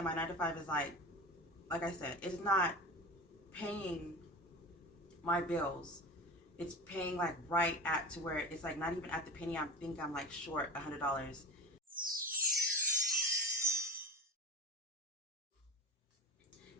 that my 9 to 5 is like I said, it's not paying my bills. It's paying like right at to where it's like not even at the penny. I think I'm like short $100.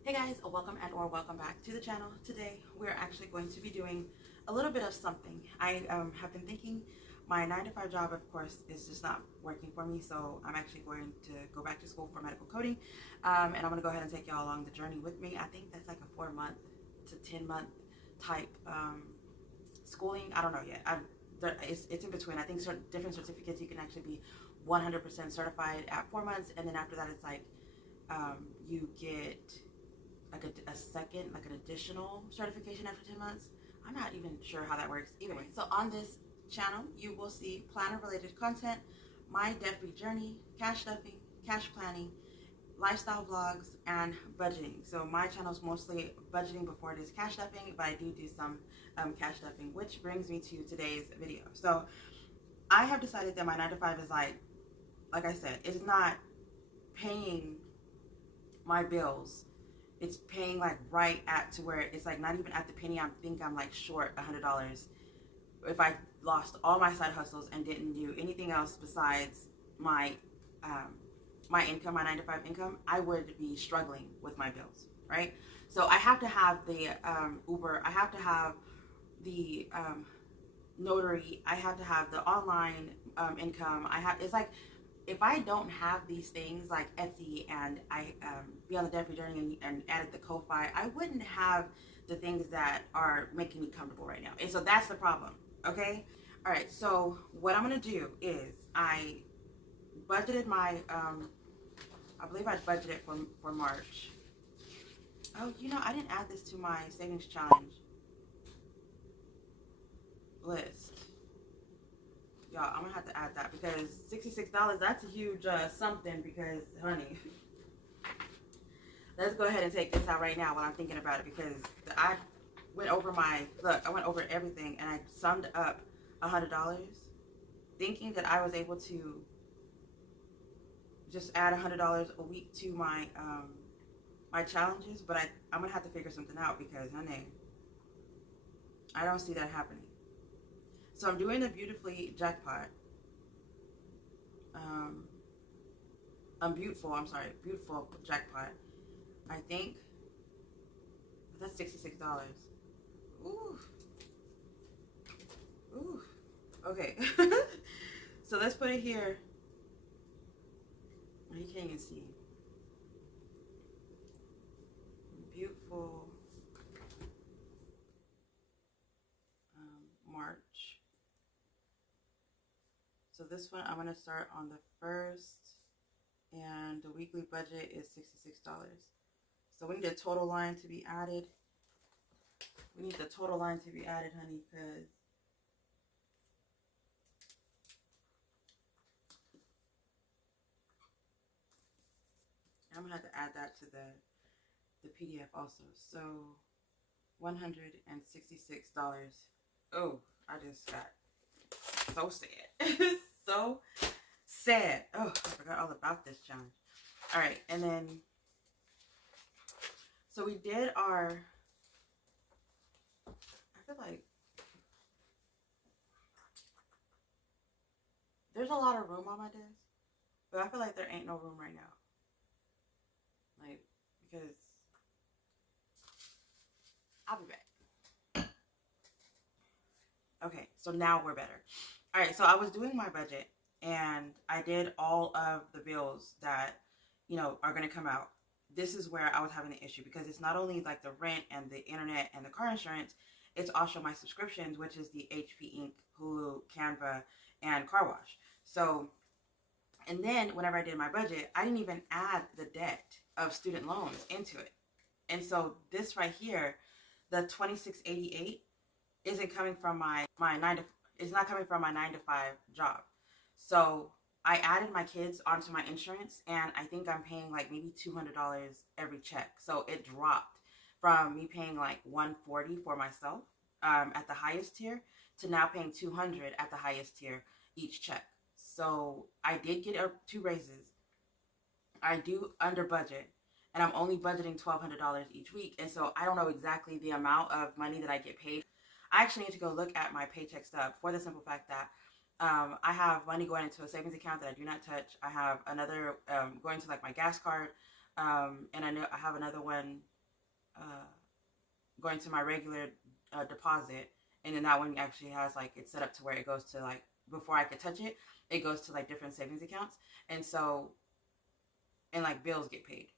Hey guys, welcome welcome back to the channel. Today we're actually going to be doing a little bit of something. I have been thinking my 9 to 5 job, of course, is just not working for me, so I'm actually going to go back to school for medical coding, and I'm going to go ahead and take y'all along the journey with me. I think that's like a 4-month to 10-month type schooling. I don't know yet. It's in between. I think different certificates you can actually be 100% certified at 4 months, and then after that it's like you get like a second, like an additional certification after 10 months. I'm not even sure how that works. Either way, so on this channel you will see planner related content, my debt-free journey, cash stuffing, cash planning, lifestyle vlogs, and budgeting. So my channel is mostly budgeting before it is cash stuffing, but I do some cash stuffing, which brings me to today's video. So I have decided that my 9 to 5 is like I said, it's not paying my bills. It's paying like right at to where it's like not even at the penny. I think I'm like short $100. If I lost all my side hustles and didn't do anything else besides my my income, my 9 to 5 income, I would be struggling with my bills, right? So I have to have the Uber, I have to have the notary, I have to have the online income. It's like, if I don't have these things like Etsy and I be on the debt-free journey and added the Ko-Fi, I wouldn't have the things that are making me comfortable right now. And so that's the problem, okay? All right, so what I'm gonna do is I budgeted my, I believe I budgeted for March. Oh, you know, I didn't add this to my savings challenge list. Y'all, I'm gonna have to add that because $66, that's a huge something because, honey, let's go ahead and take this out right now while I'm thinking about it, because I went over I went over everything and I summed up $100 thinking that I was able to just add $100 a week to my my challenges, but I'm gonna have to figure something out because, honey, I don't see that happening. So I'm doing a beautiful jackpot. Beautiful jackpot. I think that's $66. Ooh. Ooh. Okay. So let's put it here. Oh, you can't even see. Beautiful March. So this one I'm going to start on the 1st, and the weekly budget is $66. So we need a total line to be added. We need the total line to be added, honey, because I'm going to have to add that to the PDF also. So $166. Oh, I just got so sad. So sad. Oh, I forgot all about this challenge. All right, and then so we did our, I feel like there's a lot of room on my desk, but I feel like there ain't no room right now. Like, because I'll be back. Okay, so now we're better. All right, so I was doing my budget and I did all of the bills that, you know, are going to come out. This is where I was having an issue because it's not only like the rent and the internet and the car insurance, it's also my subscriptions, which is the HP Inc., Hulu, Canva, and Car Wash. So, and then whenever I did my budget, I didn't even add the debt of student loans into it. And so this right here, the $26.88 isn't coming from my 9 to, it's not coming from my 9 to 5 job. So I added my kids onto my insurance, and I think I'm paying like maybe $200 every check. So it dropped from me paying like $140 for myself at the highest tier to now paying $200 at the highest tier each check. So I did get 2 raises, I do under budget, and I'm only budgeting $1,200 each week. And so I don't know exactly the amount of money that I get paid. I actually need to go look at my paycheck stub for the simple fact that I have money going into a savings account that I do not touch. I have another going to like my gas card, and I know I have another one uh, going to my regular deposit, and then that one actually has like it's set up to where it goes to like before I could touch it, it goes to like different savings accounts, and so and like bills get paid.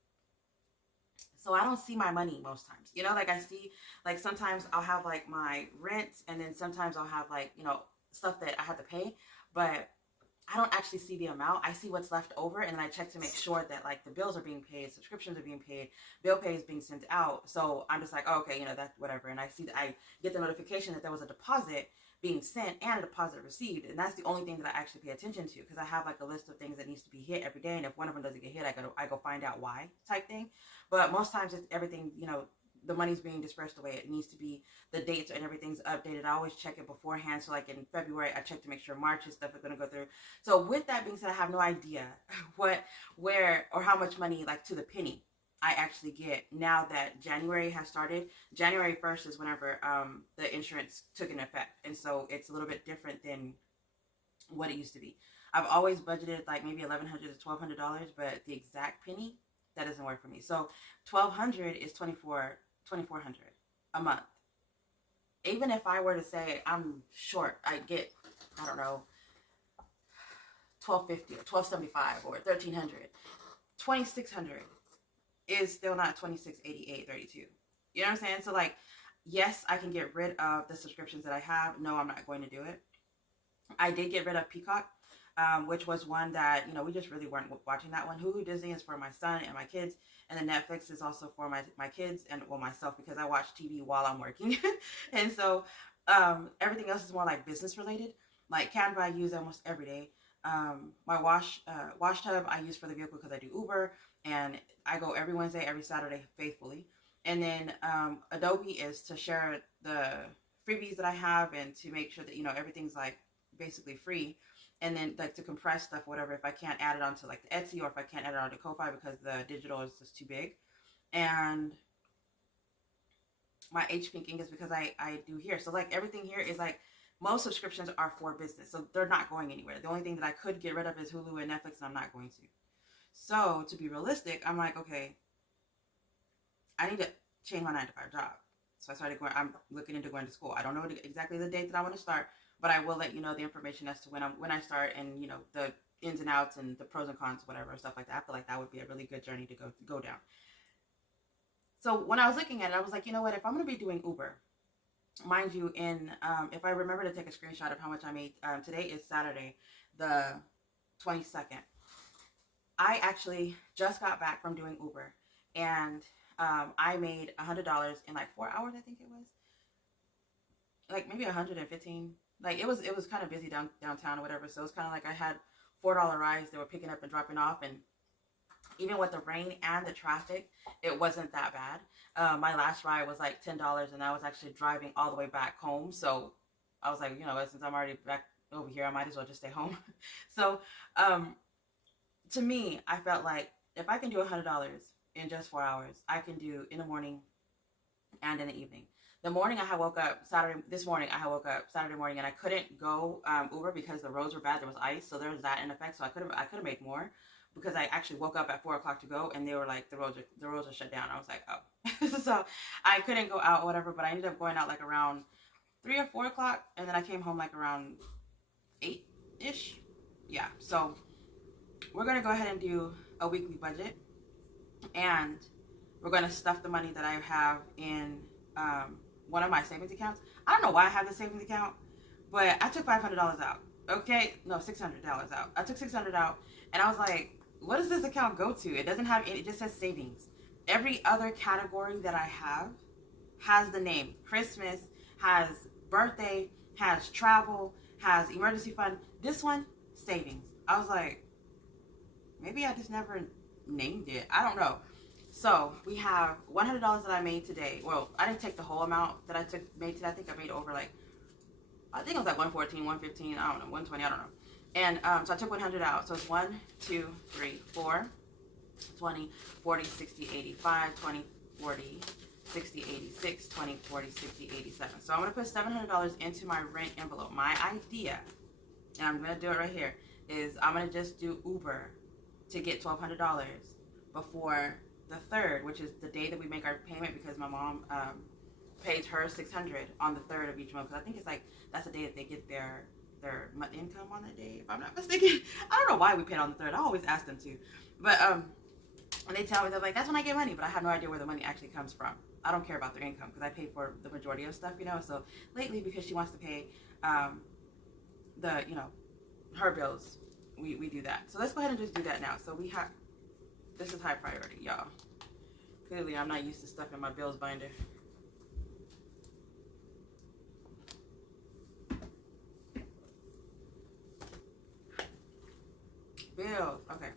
So I don't see my money most times. You know, like I see, like sometimes I'll have like my rent, and then sometimes I'll have like, you know, stuff that I have to pay, but I don't actually see the amount. I see what's left over, and then I check to make sure that like the bills are being paid, subscriptions are being paid, bill pay is being sent out. So I'm just like, oh, okay, you know, that's whatever. And I see that I get the notification that there was a deposit being sent and a deposit received, and that's the only thing that I actually pay attention to, because I have like a list of things that needs to be hit every day, and if one of them doesn't get hit, I go find out why type thing. But most times it's everything, you know, the money's being dispersed the way it needs to be, the dates and everything's updated. I always check it beforehand. So like in February, I check to make sure March's stuff is going to go through. So with that being said, I have no idea what, where, or how much money, like to the penny, I actually get now that January has started. January 1st is whenever the insurance took in effect. And so it's a little bit different than what it used to be. I've always budgeted like maybe $1,100 to $1,200, but the exact penny, that doesn't work for me. So $1,200 is $2,400 a month. Even if I were to say I'm short, I get, I don't know, $1,250 or $1,275 or $1,300. $2,600 is still not $2,688.32. You know what I'm saying? So like, yes, I can get rid of the subscriptions that I have. No, I'm not going to do it. I did get rid of Peacock, which was one that, you know, we just really weren't watching that one. Hulu Disney is for my son and my kids, and then Netflix is also for my kids and, well, myself, because I watch TV while I'm working. And so everything else is more like business related. Like Canva I use almost every day. My wash tub I use for the vehicle because I do Uber, and I go every Wednesday, every Saturday faithfully. And then Adobe is to share the freebies that I have, and to make sure that, you know, everything's like basically free. And then like to compress stuff, whatever, if I can't add it onto like the Etsy, or if I can't add it onto Ko-Fi because the digital is just too big. And my HP ink is because I do here. So like everything here is like, most subscriptions are for business, so they're not going anywhere. The only thing that I could get rid of is Hulu and Netflix, and I'm not going to. So to be realistic, I'm like, okay, I need to change my 9-to-5 job. So I started going, I'm looking into going to school. I don't know exactly the date that I want to start, but I will let you know the information as to when I start, and, you know, the ins and outs and the pros and cons, whatever, stuff like that. I feel like that would be a really good journey to go down. So when I was looking at it, I was like, you know what, if I'm going to be doing Uber, mind you, if I remember to take a screenshot of how much I made, today is Saturday, the 22nd. I actually just got back from doing Uber, and I made $100 in like 4 hours, I think it was. Like maybe 115. Like it was kind of busy downtown or whatever. So it's kind of like I had $4 rides. They were picking up and dropping off, and even with the rain and the traffic, it wasn't that bad. My last ride was like $10, and I was actually driving all the way back home. So I was like, you know, since I'm already back over here, I might as well just stay home. So to me, I felt like if I can do $100 in just 4 hours, I can do in the morning and in the evening. The morning I woke up this morning I woke up Saturday morning, and I couldn't go Uber because the roads were bad. There was ice, so there was that in effect. So I could have made more, because I actually woke up at 4 o'clock to go, and they were like, the roads are shut down. I was like, oh. So I couldn't go out, whatever, but I ended up going out like around 3 or 4 o'clock, and then I came home like around 8-ish. Yeah, so we're going to go ahead and do a weekly budget, and we're going to stuff the money that I have in one of my savings accounts. I don't know why I have the savings account, but I took $500 out. Okay, no, $600 out. I took $600 out, and I was like, what does this account go to? It doesn't have any, it just says savings. Every other category that I have has the name. Christmas, has birthday, has travel, has emergency fund. This one, savings. I was like, maybe I just never named it. I don't know. So we have $100 that I made today. Well, I didn't take the whole amount that I made today. I think I made over like, I think it was like 114, 115, I don't know, 120, I don't know. And so I took 100 out. So it's 1, 2, 3, 4, 20, 40, 60, 85, 20, 40, 60, 86, 20, 40, 60, 87. So I'm going to put $700 into my rent envelope. My idea, and I'm going to do it right here, is I'm going to just do Uber to get $1,200 before the 3rd, which is the day that we make our payment, because my mom pays her $600 on the 3rd of each month. Because I think it's like, that's the day that they get their income on that day, if I'm not mistaken. I don't know why we paid on the 3rd. I always ask them to. But, and they tell me, they're like, that's when I get money, but I have no idea where the money actually comes from. I don't care about their income because I pay for the majority of stuff, you know. So lately, because she wants to pay her bills, we do that. So let's go ahead and just do that now. So we have, this is high priority, y'all. Clearly, I'm not used to stuff in my bills binder. Bills, okay.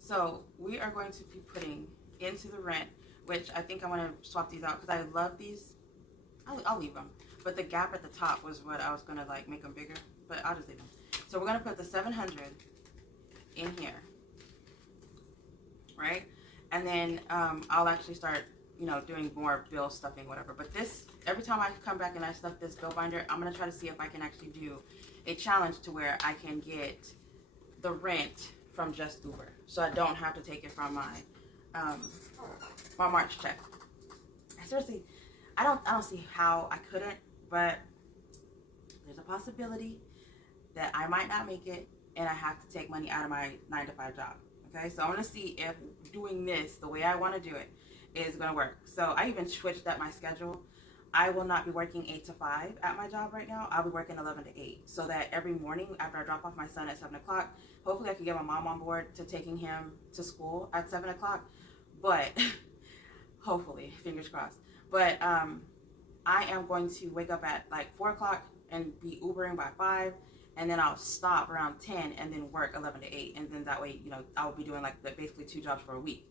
So we are going to be putting into the rent, which I think I want to swap these out because I love these. I'll leave them. But the gap at the top was what I was going to like make them bigger, but I'll just leave them. So we're going to put the 700 in here, right? And then I'll actually start, you know, doing more bill stuffing, whatever. But this, every time I come back and I stuff this bill binder, I'm going to try to see if I can actually do a challenge to where I can get the rent from just Uber, so I don't have to take it from my my March check. Seriously, I don't see how I couldn't, but there's a possibility that I might not make it and I have to take money out of my 9-to-5 job. Okay, so I'm gonna see if doing this the way I want to do it is gonna work. So I even switched up my schedule. I will not be working 8 to 5 at my job right now. I'll be working 11 to 8, so that every morning after I drop off my son at 7 o'clock, hopefully I can get my mom on board to taking him to school at 7 o'clock. But hopefully, fingers crossed. But I am going to wake up at like 4 o'clock and be Ubering by 5, and then I'll stop around 10 and then work 11 to 8, and then that way, you know, I'll be doing like basically 2 jobs for a week.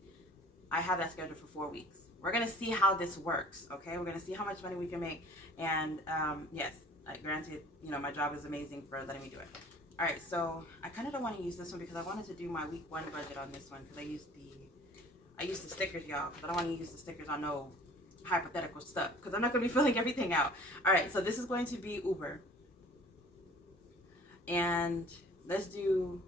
I have that scheduled for 4 weeks. We're going to see how this works, okay? We're going to see how much money we can make. And yes, granted, you know, my job is amazing for letting me do it. All right, so I kind of don't want to use this one because I wanted to do my week 1 budget on this one because I used the stickers, y'all, but I don't want to use the stickers on no hypothetical stuff because I'm not going to be filling everything out. All right, so this is going to be Uber. And let's do,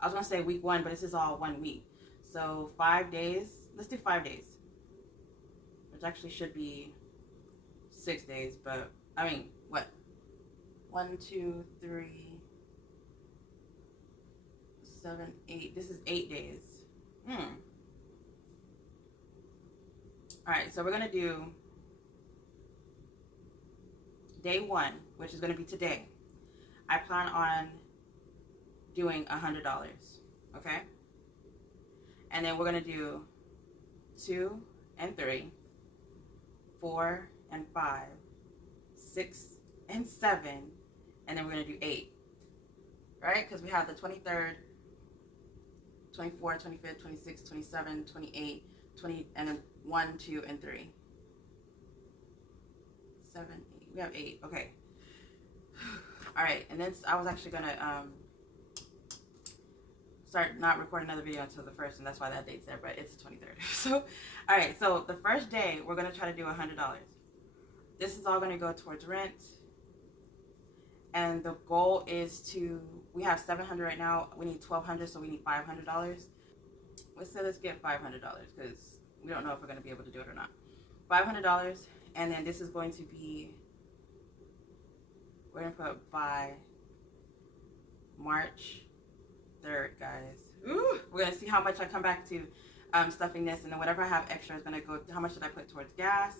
I was going to say week 1, but this is all 1 week. So 5 days. Let's do 5 days, which actually should be 6 days, but I mean, what? 1, 2, 3, 7, 8. This is 8 days. All right, so we're gonna do day 1, which is gonna be today. I plan on doing $100, okay? And then we're gonna do 2 and 3, 4 and 5, 6 and 7, and then we're going to do 8, right? Because we have the 23rd, 24th, 25th, 26th, 27th, 28th, 20, and then 1, 2, and 3. 7, 8. We have 8. Okay. All right, and then I was actually going to start not recording another video until the 1st, and that's why that date's there, but it's the 23rd. So, all right, so the first day, we're going to try to do $100. This is all going to go towards rent, and the goal is to, we have $700 right now, we need $1,200, so we need $500. Let's say let's get $500, because we don't know if we're going to be able to do it or not. $500, and then this is going to be, we're going to put by March 3rd, guys. Ooh, we're gonna see how much I come back to stuffing this, and then whatever I have extra is gonna go. How much should I put towards gas?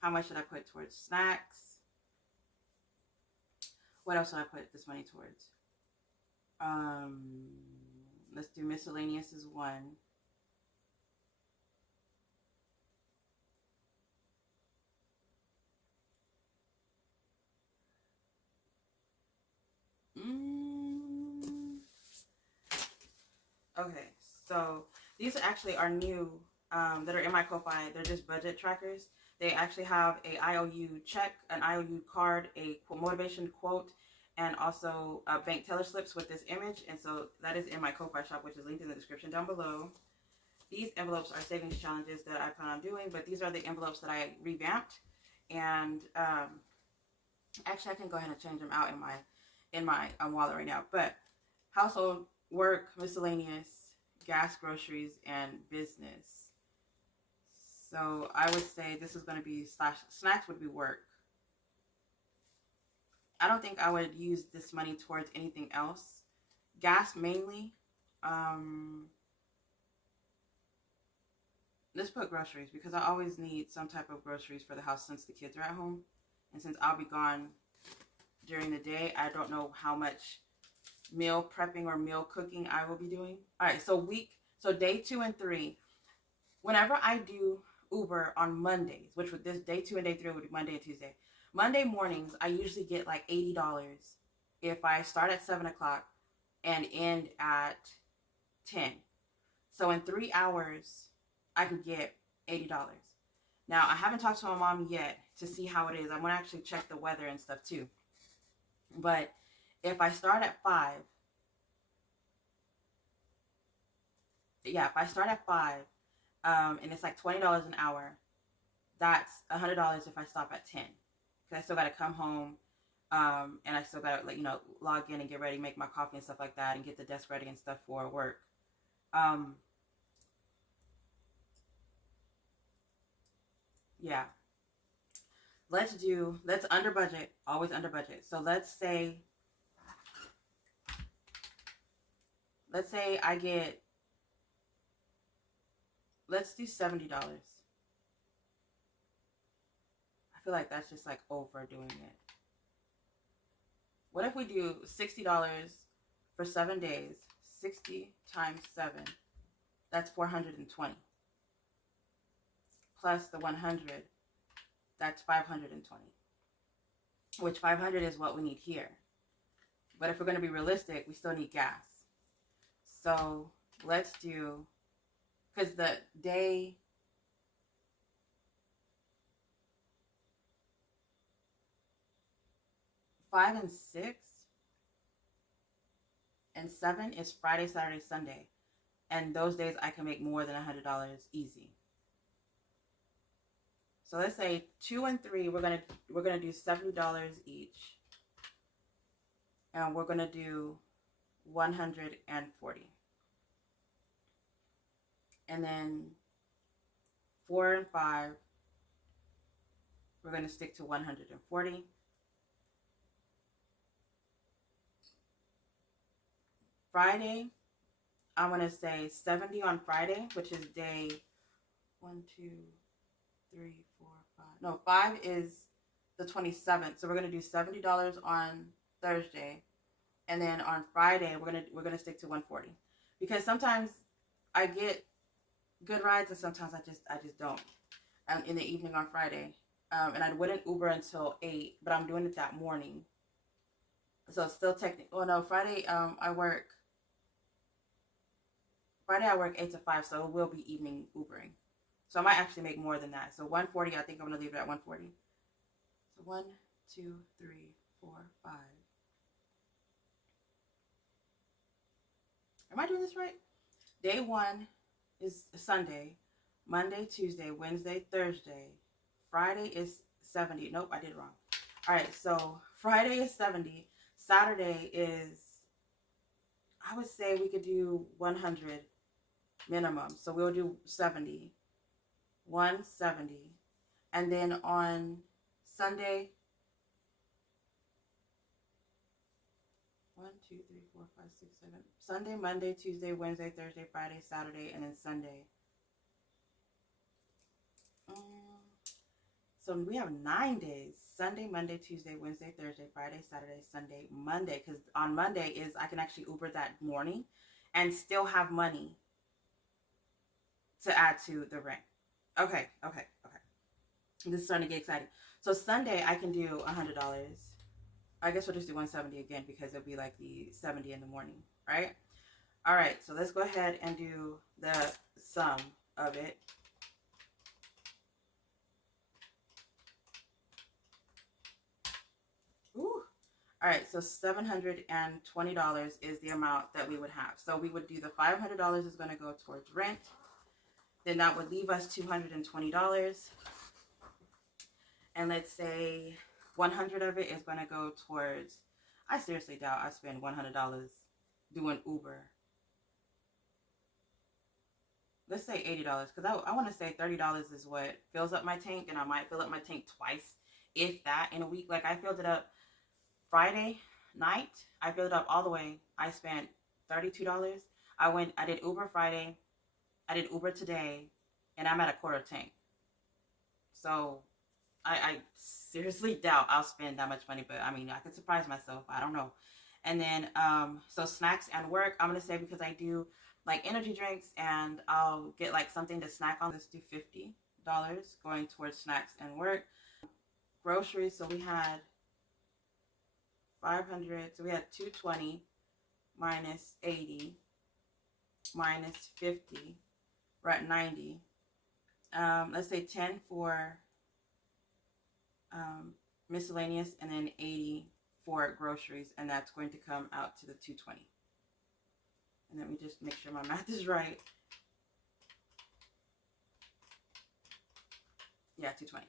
How much should I put towards snacks? What else should I put this money towards? Let's do miscellaneous is 1. Okay, so these actually are new that are in my Ko-Fi. They're just budget trackers. They actually have a IOU check, an IOU card, a motivation quote, and also bank teller slips with this image. And so that is in my Ko-Fi shop, which is linked in the description down below. These envelopes are savings challenges that I plan on doing, but these are the envelopes that I revamped. And actually, I can go ahead and change them out in my wallet right now. But household, work, miscellaneous, gas, groceries, and business. So I would say this is going to be snacks would be work. I don't think I would use this money towards anything else. Gas mainly. Let's put groceries, because I always need some type of groceries for the house since the kids are at home. And since I'll be gone during the day, I don't know how much meal prepping or meal cooking I will be doing. All right, so day 2 and 3, whenever I do Uber on Mondays, which with this day 2 and day 3 would be Monday and Tuesday. Monday mornings, I usually get like $80 if I start at 7 o'clock and end at 10. So in 3 hours, I can get $80. Now, I haven't talked to my mom yet to see how it is. I'm going to actually check the weather and stuff too. But if I start at 5, if I start at 5, and it's like $20 an hour, that's $100 if I stop at 10. Because I still got to come home, and I still got to, like, log in and get ready, make my coffee and stuff like that, and get the desk ready and stuff for work. Yeah. Let's under budget, always under budget. So let's say I get, let's do $70. I feel like that's just like overdoing it. What if we do $60 for 7 days? 60 times 7, that's 420. Plus the 100, that's 520. Which 500 is what we need here. But if we're going to be realistic, we still need gas. So let's do, because the day 5 and 6 and 7 is Friday, Saturday, Sunday. And those days I can make more than $100 easy. So let's say 2 and 3, we're gonna do $70 each. And we're gonna do 140. And then 4 and 5, we're gonna stick to 140. Friday, I'm going to say 70 on Friday, which is day 1, 2, 3, 4, 5. No, 5 is the 27th. So we're going to do $70 on Thursday. And then on Friday, we're going to stick to 140. Because sometimes I get good rides and sometimes I just don't. In the evening on Friday. And I wouldn't Uber until 8, but I'm doing it that morning. So it's still technical. Oh no, Friday I work 8 to 5, so it will be evening Ubering. So I might actually make more than that. So 140, I think I'm going to leave it at 140. So 1, 2, 3, 4, 5. Am I doing this right? Day 1 is Sunday. Monday, Tuesday, Wednesday, Thursday. Friday is 70. Nope, I did it wrong. All right, so Friday is 70. Saturday is, I would say we could do 100 minimum. So we'll do 70. 170. And then on Sunday, 1, 2, 3, 4, 5, 6, 7. Sunday, Monday, Tuesday, Wednesday, Thursday, Friday, Saturday, and then Sunday. So we have 9 days. Sunday, Monday, Tuesday, Wednesday, Thursday, Friday, Saturday, Sunday, Monday. Because on Monday is I can actually Uber that morning and still have money to add to the rent. Okay. This is starting to get exciting. So Sunday I can do $100. I guess we'll just do 170 again because it'll be like the 70 in the morning, right? All right, so let's go ahead and do the sum of it. Ooh. All All right, so $720 is the amount that we would have. So we would do the $500 is going to go towards rent. Then that would leave us $220. And let's say 100 of it is going to go towards, I seriously doubt I spend $100 doing Uber. Let's say $80, because I want to say $30 is what fills up my tank, and I might fill up my tank twice, if that, in a week. Like, I filled it up Friday night. I filled it up all the way. I spent $32. I did Uber Friday. I did Uber today, and I'm at a quarter tank. So I seriously doubt I'll spend that much money, but I mean, I could surprise myself. I don't know. And then, so snacks and work, I'm going to say, because I do like energy drinks and I'll get like something to snack on. Let's do $50 going towards snacks and work. Groceries, so we had 500, so we had 220 minus 80 minus 50, we're at 90. Let's say 10 for miscellaneous, and then 80 for groceries, and that's going to come out to the 220. And let me just make sure my math is right. Yeah, 220.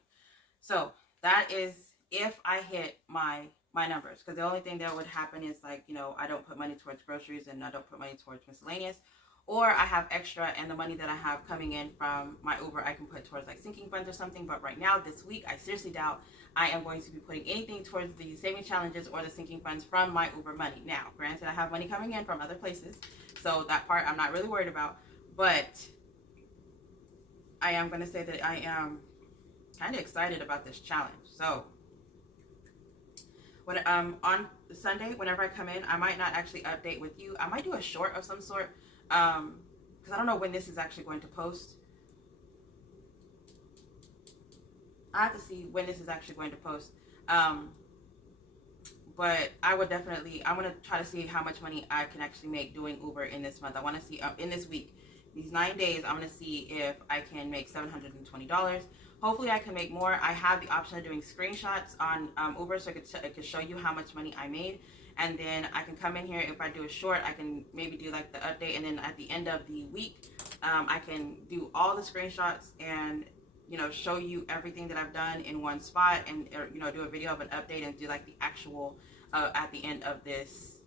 So that is if I hit my numbers, because the only thing that would happen is, like, you know, I don't put money towards groceries and I don't put money towards miscellaneous, or I have extra, and the money that I have coming in from my Uber I can put towards like sinking funds or something. But right now, this week, I seriously doubt I am going to be putting anything towards the saving challenges or the sinking funds from my Uber money. Now, granted, I have money coming in from other places, so that part I'm not really worried about, but I am going to say that I am kind of excited about this challenge. So when on Sunday, whenever I come in, I might not actually update with you. I might do a short of some sort, because I don't know when this is actually going to post. I have to see when this is actually going to post. But I would definitely, I'm going to try to see how much money I can actually make doing Uber in this month. I want to see, in this week, these 9 days, I'm going to see if I can make $720. Hopefully I can make more. I have the option of doing screenshots on Uber, so I could show you how much money I made. And then I can come in here. If I do a short, I can maybe do like the update. And then at the end of the week, I can do all the screenshots and, you know, show you everything that I've done in one spot, and, you know, do a video of an update and do like the actual at the end of this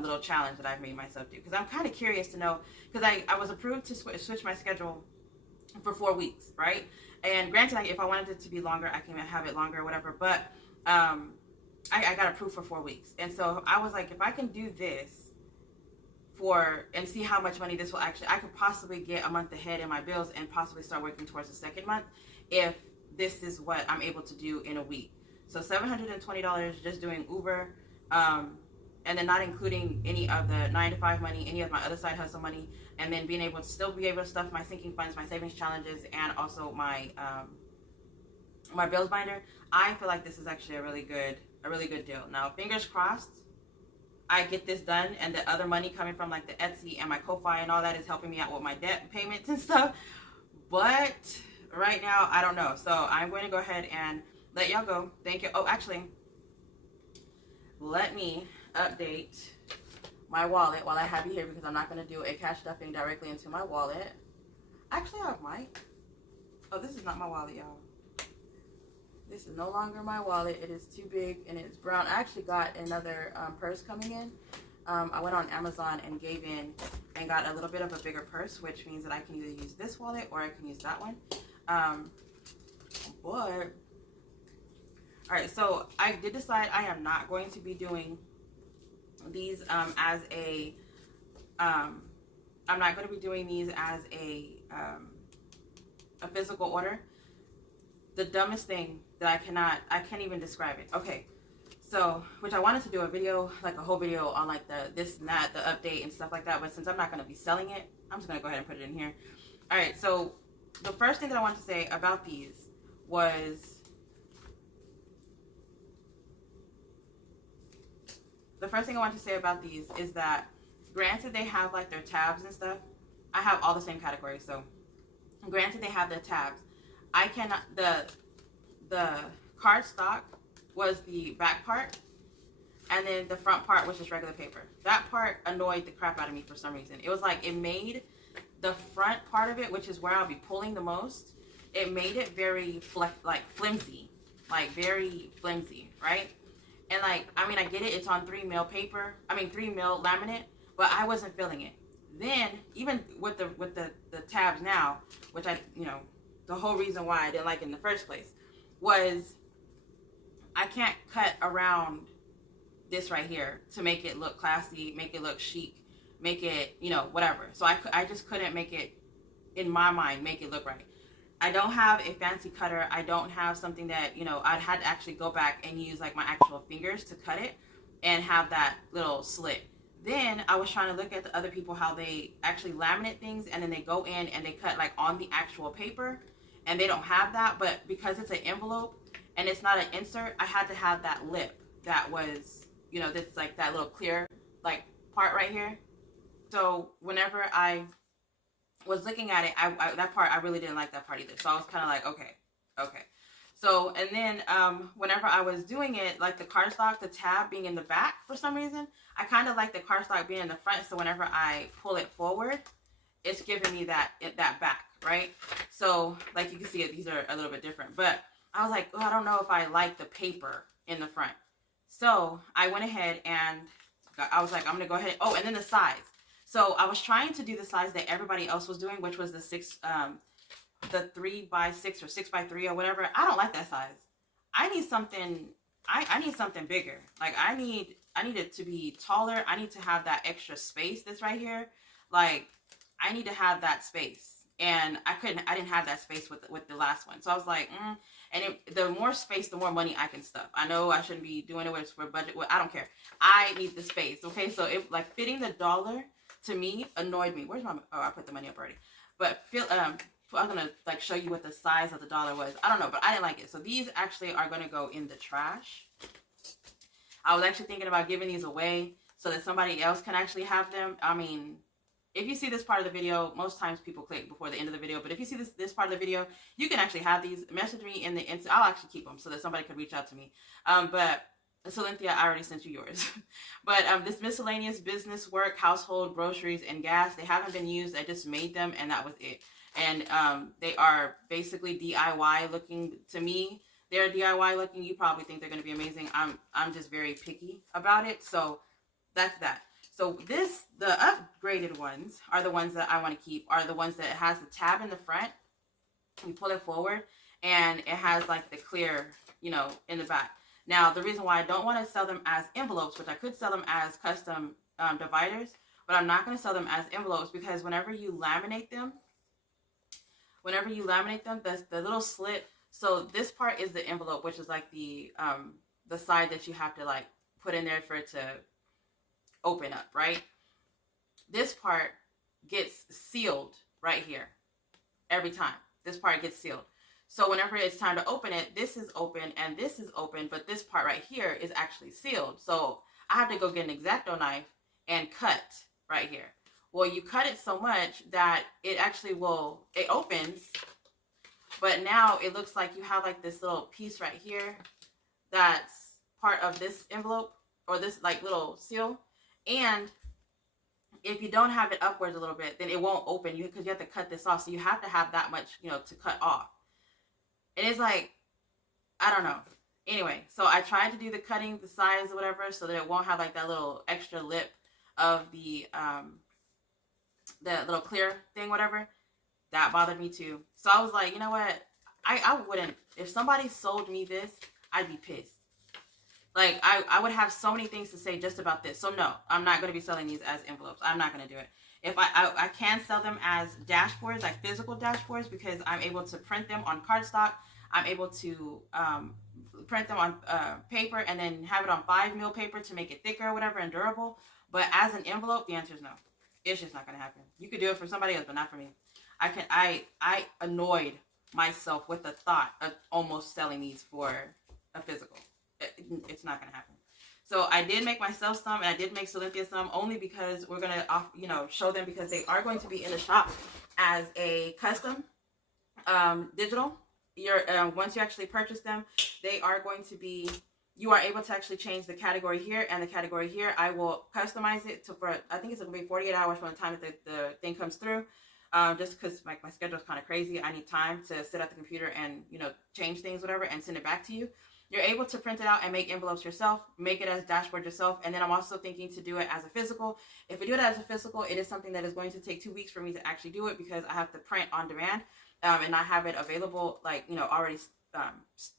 little challenge that I've made myself do. Because I'm kind of curious to know, because I was approved to switch my schedule for 4 weeks, right? And granted, if I wanted it to be longer, I can have it longer or whatever, but I got approved for 4 weeks. And so I was like, if I can do this and see how much money this will actually, I could possibly get a month ahead in my bills and possibly start working towards the second month if this is what I'm able to do in a week. So $720 just doing Uber, and then not including any of the 9-to-5 money, any of my other side hustle money, and then being able to still be able to stuff my sinking funds, my savings challenges, and also my my bills binder. I feel like this is actually a really good deal. Now, fingers crossed, I get this done, and the other money coming from like the Etsy and my Ko-Fi and all that is helping me out with my debt payments and stuff. But right now, I don't know. So I'm going to go ahead and let y'all go. Thank you. Oh, actually, let me update my wallet while I have you here, because I'm not going to do a cash stuffing directly into my wallet. Actually, I might. Oh, this is not my wallet, y'all. This is no longer my wallet. It is too big and it's brown. I actually got another purse coming in. I went on Amazon and gave in and got a little bit of a bigger purse, which means that I can either use this wallet or I can use that one. But all right, so I did decide I am not going to be doing these as a I'm not going to be doing these as a physical order. The dumbest thing that I can't even describe it. Okay, so, which I wanted to do a video, like a whole video on like this and that, the update and stuff like that, but since I'm not going to be selling it, I'm just going to go ahead and put it in here. All right, so the first thing that I wanted to say about these was, is that, granted they have like their tabs and stuff. I have all the same categories, so granted they have their tabs. I cannot, the card stock was the back part. and then the front part was just regular paper. That part annoyed the crap out of me for some reason. It was like it made the front part of it, which is where I'll be pulling the most, it made it very flimsy, like very flimsy, right? And like, I mean, I get it, it's on 3mm paper, 3mm laminate, but I wasn't feeling it. Then even with the tabs now, which the whole reason why I didn't like it in the first place was I can't cut around this right here to make it look classy, make it look chic, make it, whatever. So I just couldn't make it, in my mind, make it look right. I don't have a fancy cutter. I don't have something that, I'd had to actually go back and use like my actual fingers to cut it and have that little slit. Then I was trying to look at the other people, how they actually laminate things and then they go in and they cut like on the actual paper, and they don't have that. But because it's an envelope and it's not an insert, I had to have that lip that was, this like that little clear like part right here. So whenever I was looking at it, that part, I really didn't like that part either. So I was kind of like, okay. So, and then whenever I was doing it, like the cardstock, the tab being in the back for some reason, I kind of like the cardstock being in the front. So whenever I pull it forward, it's giving me that back, right? So like you can see it, these are a little bit different. But I was like, oh, I don't know if I like the paper in the front. So I went ahead and I was like, I'm going to go ahead. Oh, and then the size. So I was trying to do the size that everybody else was doing, which was the 3x6 or 6x3 or whatever. I don't like that size. I need something. I need something bigger. Like I need it to be taller. I need to have that extra space that's right here. Like I need to have that space, and I didn't have that space with the last one. So I was like, and the more space, the more money I can stuff. I know I shouldn't be doing it for budget. I don't care. I need the space. Okay, so if like fitting the dollar to me annoyed me. Where's my? Oh, I put the money up already. But I'm gonna like show you what the size of the dollar was. I don't know, but I didn't like it. So these actually are gonna go in the trash. I was actually thinking about giving these away so that somebody else can actually have them. I mean, if you see this part of the video, most times people click before the end of the video. But if you see this part of the video, you can actually have these. Message me in the I'll actually keep them so that somebody could reach out to me. But Cynthia, I already sent you yours. But this miscellaneous business work, household, groceries, and gas, they haven't been used. I just made them, and that was it. And they are basically DIY looking to me. They're DIY looking. You probably think they're going to be amazing. I'm just very picky about it. So that's that. So the upgraded ones are the ones that I want to keep, are the ones that has the tab in the front. You pull it forward, and it has like the clear, in the back. Now, the reason why I don't want to sell them as envelopes, which I could sell them as custom dividers, but I'm not going to sell them as envelopes because whenever you laminate them, the little slit, so this part is the envelope, which is like the side that you have to like put in there for it to open up, right? This part gets sealed right here every time. This part gets sealed. So whenever it's time to open it, this is open and this is open, but this part right here is actually sealed. So I have to go get an X-Acto knife and cut right here. Well, you cut it so much that it actually it opens, but now it looks like you have like this little piece right here that's part of this envelope or this like little seal. And if you don't have it upwards a little bit, then it won't open because you have to cut this off. So you have to have that much, to cut off. And it's like, I don't know. Anyway, so I tried to do the cutting, the size or whatever, so that it won't have like that little extra lip of the little clear thing, whatever. That bothered me too. So I was like, you know what? I wouldn't, if somebody sold me this, I'd be pissed. Like, I would have so many things to say just about this. So no, I'm not going to be selling these as envelopes. I'm not going to do it. If I can sell them as dashboards, like physical dashboards, because I'm able to print them on cardstock. I'm able to print them on paper and then have it on 5mm paper to make it thicker or whatever and durable. But as an envelope, the answer is no. It's just not going to happen. You could do it for somebody else, but not for me. I annoyed myself with the thought of almost selling these for a physical. It's not going to happen. So I did make myself some, and I did make Cynthia some, only because we're going to, show them, because they are going to be in the shop as a custom digital. Once you actually purchase them, they are going to be you are able to actually change the category here and the category here. I will customize it to, for, I think it's going to be 48 hours from the time that the thing comes through. Just because my schedule is kind of crazy. I need time to sit at the computer and, you know, change things, whatever, and send it back to you. You're able to print it out and make envelopes yourself, make it as dashboard yourself. And then I'm also thinking to do it as a physical. If I do it as a physical, it is something that is going to take 2 weeks for me to actually do it, because I have to print on demand, and I have it available, like, you know, already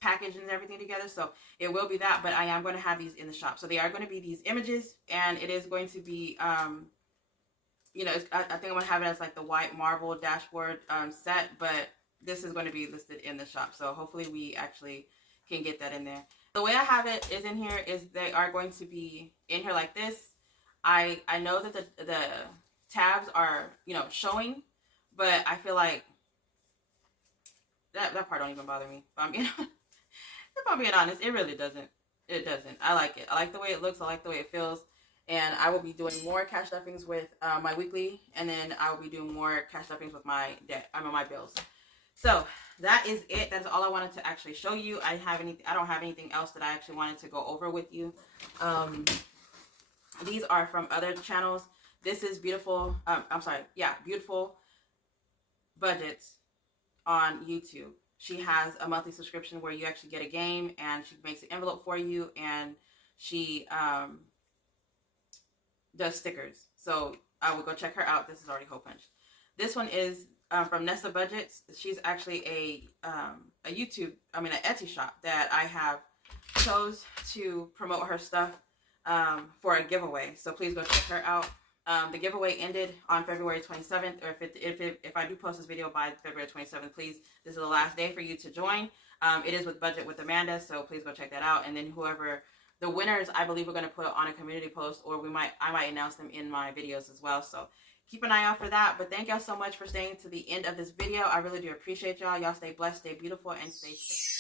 packaged and everything together. So it will be that, but I am going to have these in the shop. So they are going to be these images, and it is going to be, you know, I think I'm going to have it as like the white marble dashboard set, but this is going to be listed in the shop. So hopefully we actually can get that in there. The way I have it is in here is they are going to be in here like this. I know that the tabs are, you know, showing, but I feel like that part don't even bother me. If I'm being honest, it really doesn't. It doesn't. I like it. I like the way it looks. I like the way it feels. And I will be doing more cash stuffings with my weekly, and then I will be doing more cash stuffings with my my bills. So that is it. That's all I wanted to actually show you. I don't have anything else that I actually wanted to go over with you. These are from other channels. This is beautiful. Beautiful Budgets on YouTube. She has a monthly subscription where you actually get a game, and she makes an envelope for you, and she does stickers. So I would go check her out. This is already hole punched. This one is from Nessa Budgets. She's actually a an Etsy shop that I have chose to promote her stuff for a giveaway. So please go check her out. The giveaway ended on February 27th, or if I do post this video by February 27th, please, this is the last day for you to join. It is with Budget with Amanda, so please go check that out. And then whoever the winners, I believe we're going to put on a community post, or I might announce them in my videos as well. So keep an eye out for that. But thank y'all so much for staying to the end of this video. I really do appreciate y'all. Y'all stay blessed, stay beautiful, and stay safe.